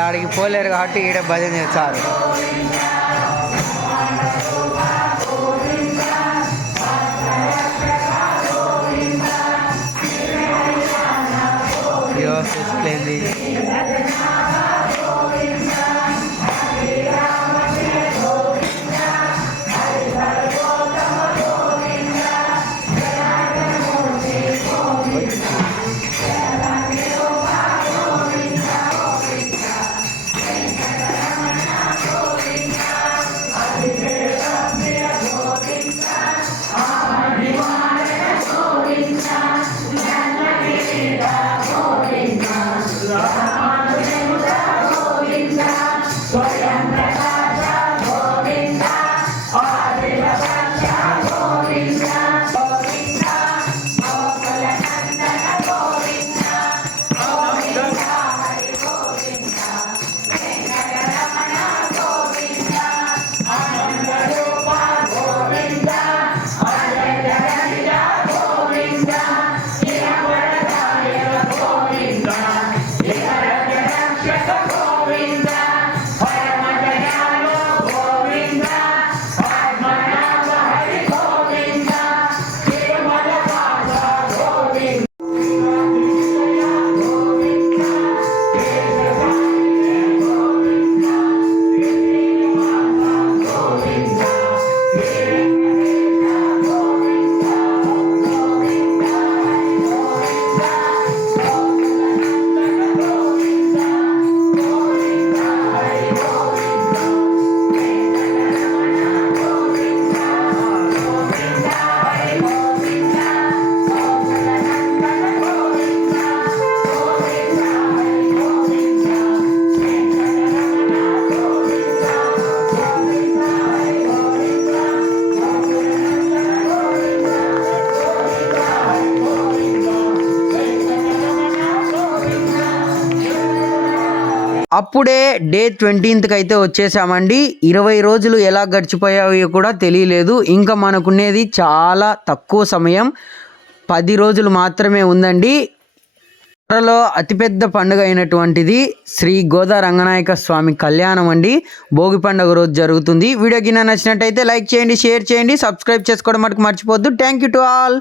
వాళ్ళు ఆడికి పోలేరు కాబట్టి ఈడ భజన చేస్తారు. ఫెస్ట్లేంది అప్పుడే డే 20th అయితే వచ్చేసామండి. 20 రోజులు ఎలా గడిచిపోయాయో కూడా తెలియలేదు. ఇంకా మనకునేది చాలా తక్కువ సమయం, 10 రోజులు మాత్రమే ఉందండి. త్వరలో అతిపెద్ద పండుగ అయినటువంటిది శ్రీ గోదా రంగనాయక స్వామి కళ్యాణం అండి. భోగి పండుగ రోజు జరుగుతుంది. వీడియో కింద నచ్చినట్టయితే లైక్ చేయండి, షేర్ చేయండి, సబ్స్క్రైబ్ చేసుకోవడం మటుకు మర్చిపోవద్దు. Thank you to all.